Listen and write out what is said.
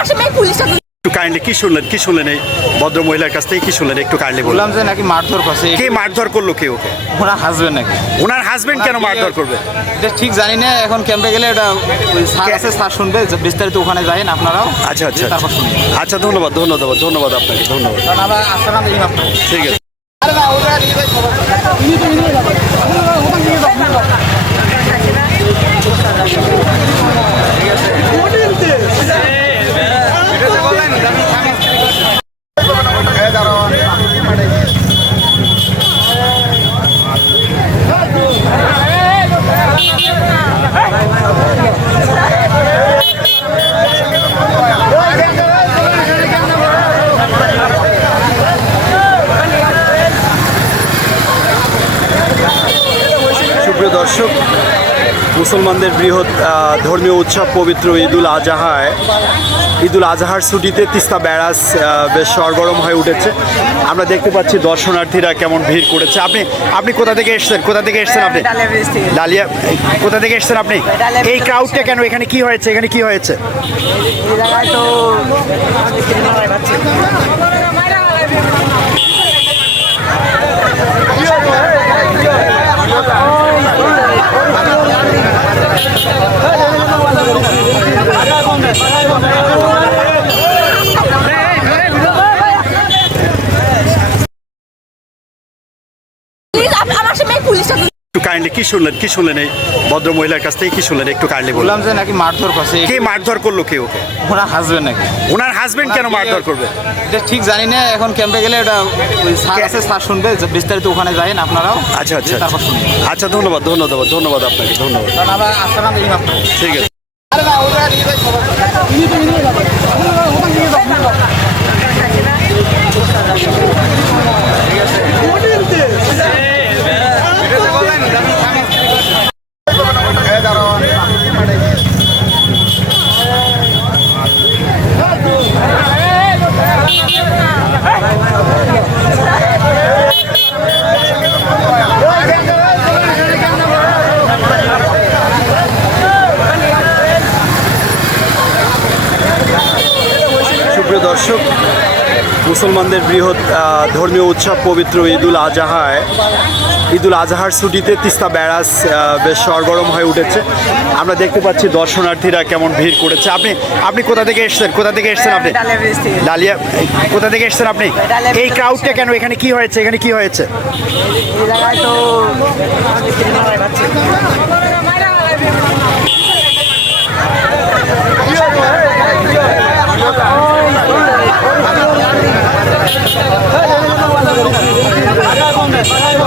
আমার মেয়ে পুলিশটা একটু কাইন্ডলি কি শুনলেন কি শুনলেন এই ভদ্র মহিলার কাছ থেকে কি শুনলেন একটু কাইন্ডলি বলুন? বললাম যে নাকি মারধর করছে কে মারধর করল কে ওকে? ওনার হাজবেন্ড নাকি? ওনার হাজবেন্ড কেন মারধর করবে? এটা ঠিক জানি না এখন ক্যাম্পে গেলে এটা ওই স্যার আছে স্যার শুনবে যে বিস্তারিত ওখানে যাইন আপনারাও আচ্ছা আচ্ছা তারপর শুনুন আচ্ছা ধন্যবাদ ধন্যবাদ ধন্যবাদ আপনাকে ধন্যবাদ। কারণ আবার আসলাম এই মাত্র ঠিক আছে সুপ্রিয় দর্শক মুসলমানদের বৃহৎ ধর্মীয় উৎসব পবিত্র ঈদুল আজহায়। ঈদুল আজহার ছুটিতে তিস্তা ব্যারাজ বেশ সরগরম হয়ে উঠেছে। আমরা দেখতে পাচ্ছি দর্শনার্থীরা কেমন ভিড় করেছে। আপনি আপনি কোথা থেকে এসেছেন? কোথা থেকে এসেছেন আপনি? ডালিয়া কোথা থেকে এসেছেন আপনি? এই ক্রাউডটা কেন? এখানে কি হয়েছে? এখানে কি হয়েছে? তো পাচ্ছে প্লিজ আমার সে মেয়ে পুলিশটা একটু কাইন্ডলি কি শুনলেন কি শুনলেন এই ভদ্র মহিলার কাছ থেকে? কি শুনলেন একটু কাইন্ডলি বললাম যে নাকি মারধর করছে কে মারধর করল কে ওকে? ওনার হাজবেন্ড নাকি? ওনার হাজবেন্ড কেন মারধর করবে? এটা ঠিক জানি না এখন ক্যাম্পে গেলে এটা স্যার আছে স্যার শুনবে বিস্তারিত ওখানে যাইন আপনারাও আচ্ছা আচ্ছা যে তারপর শুনুন আচ্ছা ধন্যবাদ ধন্যবাদ ধন্যবাদ আপনাকে ধন্যবাদ। কারণ আবার আসলাম এই মাত্র ঠিক আছে। সুপ্রিয় দর্শক মুসলমানদের বৃহৎ ধর্মীয় উৎসব পবিত্র ঈদুল আজহায়। ঈদুল আজহার ছুটিতে তিস্তা ব্যারাজ বেশ সরগরম হয়ে উঠেছে। আমরা দেখতে পাচ্ছি দর্শনার্থীরা কেমন ভিড় করেছে। আপনি আপনি কোথা থেকে এসেছেন? কোথা থেকে এসেছেন আপনি? ডালিয়া কোথা থেকে এসেছেন আপনি? এই ক্রাউডটা কেন? এখানে কি হয়েছে? এখানে কি হয়েছে?